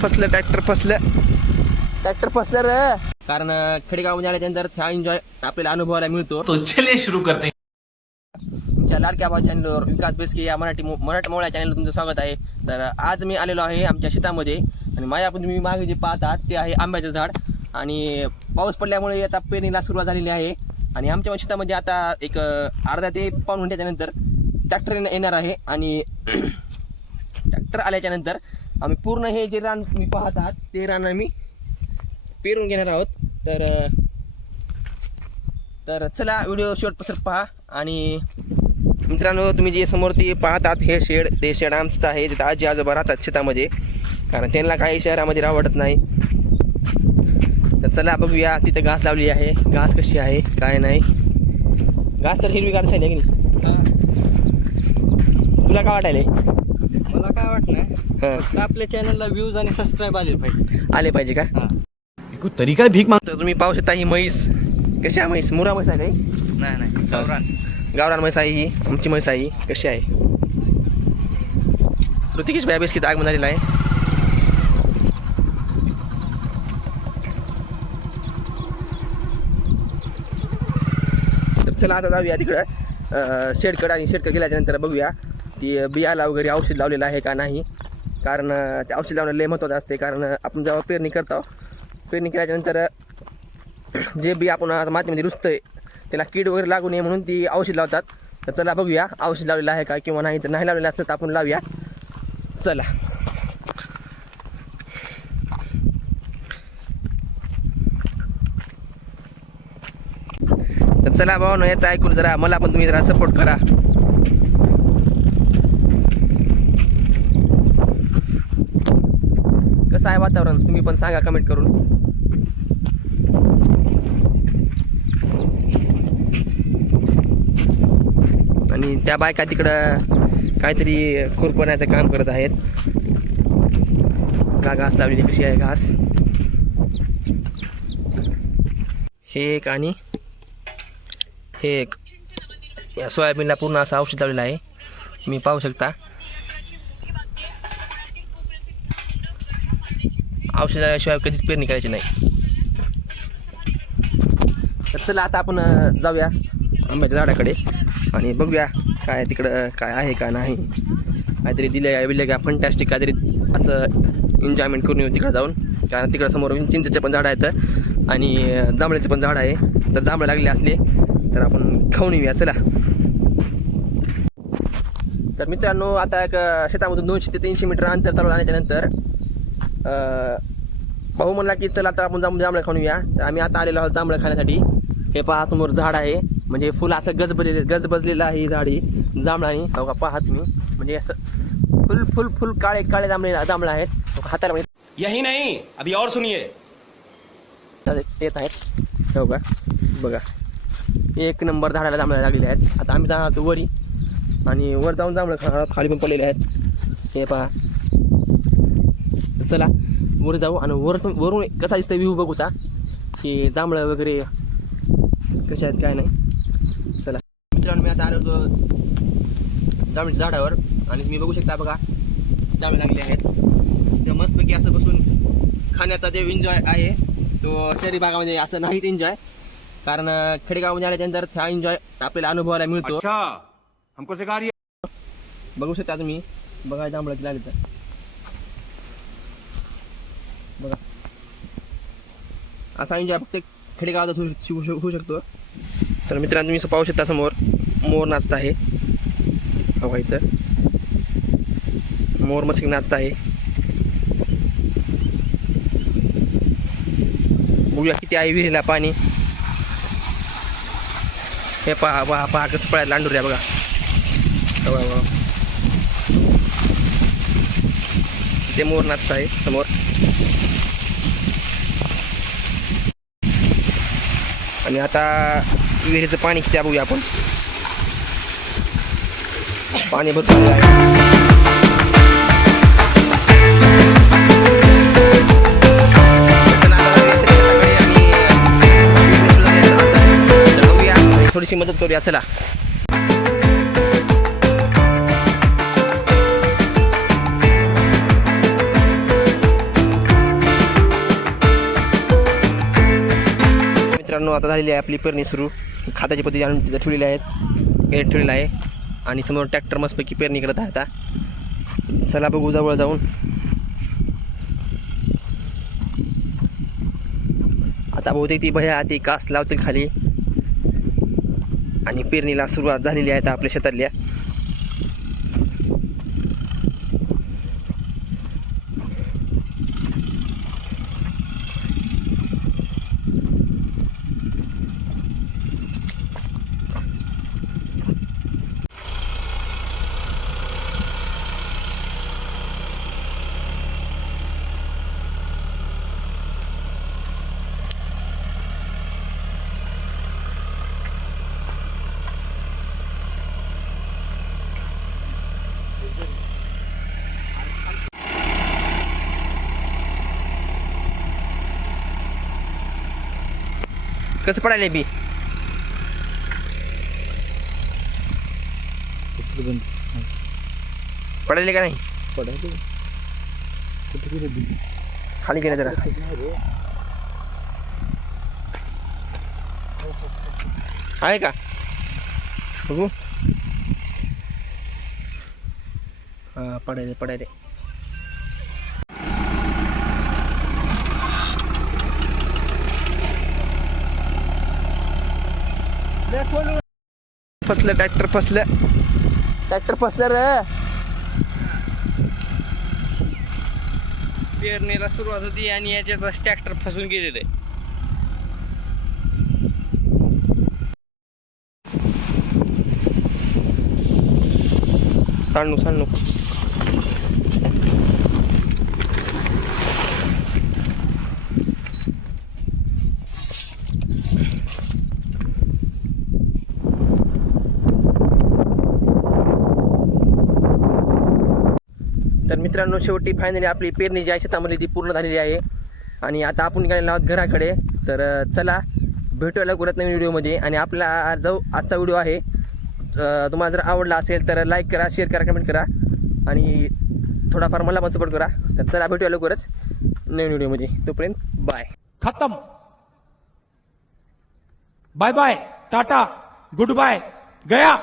Tractor फसलं रे. कारण खेडेगावमध्ये आल्याच्यानंतर हा एन्जॉय आपल्याला अनुभवायला मिळतो. तो चलिए शुरू करते हैं. तुमच्या लाडक्या भाऊ चॅनलवर विकास बेसके या मराठमोळ्या चॅनलवर तुमचं स्वागत आहे. तर आज मी आलेलो आहे आमच्या शेतामध्ये आणि माझ्या तुम्ही मागे जे पाहतात ते आहे आंब्याचं झाड. आणि पाऊस पडल्यामुळे आता पेरणीला सुरुवात झालेली आहे. आणि आमच्या शेतामध्ये आता एक अर्धा ते पाऊण घंट्याच्या नंतर ट्रॅक्टर येणार आहे. आणि ट्रॅक्टर आल्याच्या नंतर आम्ही पूर्ण हे जे रान तुम्ही पाहत आहात ते रान आम्ही पेरून घेणार आहोत. तर चला व्हिडिओ शेवटपासून पहा. आणि मित्रांनो, तुम्ही जे समोर ते पाहतात हे ते शेड आमचंच आहे. तिथं आजी आजोबा राहतात शेतामध्ये, कारण त्यांना काही शहरामध्ये राहत नाही. तर चला बघूया, तिथं घास लावली आहे. घास कशी आहे काय नाही. घास तर हिरवी घास आहे की नाही. तुला काय वाटायलंय? मला काय वाटलं, आपल्या चॅनलला व्ह्यूज आणि सबस्क्राईब आले पाहिजे का? कुछ तरीका है भीक मांग. तुम्ही पाहू शकता ही म्हैस कशी आहे. म्हैस मुरा म्हैस आहे काही? नाही गावरान म्हैस आहे. ही आमची म्हैस आहे. कशी आहे? ऋतिकेश भाई बेसकीत आगमन झालेला आहे. तर चला आता जाऊया तिकडं शेडकडं. आणि शेडकडं गेल्याच्या नंतर बघूया ती बियाला वगैरे औषध लावलेलं आहे का नाही. कारण ते औषध लावणं लय महत्त्वाचं असते. कारण आपण जेव्हा पेरणी करतो, पेरणी केल्याच्यानंतर जे बी आपण मातीमध्ये रुजतंय त्याला कीड वगैरे लागू नये म्हणून ती औषध लावतात. तर चला बघूया औषध लावलेलं आहे का किंवा नाही. तर नाही लावलेलं असतं तर आपण लावूया. चला तर चला भाऊ, याचं ऐकून जरा मला पण तुम्ही जरा सपोर्ट करा. कसं आहे वातावरण तुम्ही पण सांगा कमेंट करून. आणि त्या बायका तिकडं काहीतरी खुरपण्याचं काम करत आहेत. का घास लावलेली कशी आहे घास. हे एक आणि हे एक. या सोयाबीनला पूर्ण असं औषध लावलेलं आहे. मी पाहू शकता. औषधाशिवाय कधीच पेरणी करायची नाही. तर चला आता आपण जाऊया आंब्याच्या झाडाकडे आणि बघूया काय तिकडं काय आहे का नाही. काहीतरी दिलं का फंटॅस्टिक काहीतरी असं एन्जॉयमेंट करून येऊ तिकडं जाऊन. कारण तिकडं समोर चिंचेचे पण झाडं आहेत आणि जांभळ्याचे पण झाड आहे. तर जांभळं लागले असले तर आपण खाऊन येऊया. चला. तर मित्रांनो, आता एक शेतामधून 200 ते 300 मीटर अंतर चालू आल्याच्या नंतर भाऊ म्हणला की चला आता आपण जांभळं खाऊन येऊया. तर आम्ही आता आलेलो आहोत जांभळं खाण्यासाठी. हे पहा समोर झाड आहे, म्हणजे फुल असं गजबजलेलं आहे ही झाडी जांभळानी. हो का, पहा तुम्ही, म्हणजे असं फुल काळे जांभळं आहेत. हाताला यही नहीं, अभी और सुनिए. येत आहेत. हो का, बघा एक नंबर झाडाला जांभळं लागलेले आहेत. आता आम्ही जाणार वरी आणि वर जाऊन जांभळं खाणार. खाली पण पडलेले आहेत. हे पहा. चला वर जाऊ आणि वरून कसा दिसतं व्ह्यू बघूता की जांभळं वगैरे कशा आहेत काय नाही. चला मित्रांनो, मी आता आलो होतो जांभळीच्या झाडावर आणि तुम्ही बघू शकता बघा जांभळे लागले आहेत. ते मस्तपैकी असं बसून खाण्याचा जे एन्जॉय आहे तो शहरी भागामध्ये असं नाहीच एन्जॉय. कारण खेडेगावमध्ये आल्याच्यानंतर हा एन्जॉय आपल्याला अनुभवायला मिळतो. बघू शकता तुम्ही. बघा जांभळं किती लागले तर बघा. असा एन्जॉय फक्त खेडेगावात होऊ शकतो. तर मित्रांनो, तुम्ही पाहू शकता समोर मोर नाचत आहे. हो का, इथं मोर मस्त नाचत आहे. बघूया किती आहे विहिरीला पाणी. हे पहा कसं पळायला लांडूर बघा. ते मोर नाचत आहे समोर. आणि आता विहिरीचं पाणी किती बघूया आपण. पाणी भरपूर आहे. थोडीशी मदत करूया. चला आता झालेली आहे आपली पेरणी सुरू. खाताची पद्धती आणून तिथं ठेवलेली आहेत, एड ठेवलेला आहे आणि समोर ट्रॅक्टर मस्तपैकी पेरणी करत आहे. आता चला बघू जवळ जाऊन. आता बहुतेक ती भया ती कास लावतील खाली आणि पेरणीला सुरुवात झालेली आहे आता आपल्या शेतातल्या. कसं पडायला बी पडायले का नाही? खाली गेलं जरा. आहे का बघू. हा पडायले पडायले. फसलं ट्रॅक्टर फसलं रे. पेरणीला सुरुवात होती आणि याच्यात ट्रॅक्टर फसून गेलेलं आहे. सांडू तर मित्रांनो, शेवटी फायनली आपली पेरणी जी आहे शेतामध्ये ती पूर्ण झालेली आहे आणि आता आपण निघालेलो आहोत घराकडे. तर चला भेटूया लवकरच नवीन व्हिडिओमध्ये. आणि आपला जो आजचा व्हिडिओ आहे तुम्हाला जर आवडला असेल तर लाईक करा, शेअर करा, कमेंट करा आणि थोडाफार मला पण सपोर्ट करा. तर चला भेटूया लवकरच नवीन व्हिडिओमध्ये. तोपर्यंत बाय. खत्म. Bye bye, tata, good bye, गया.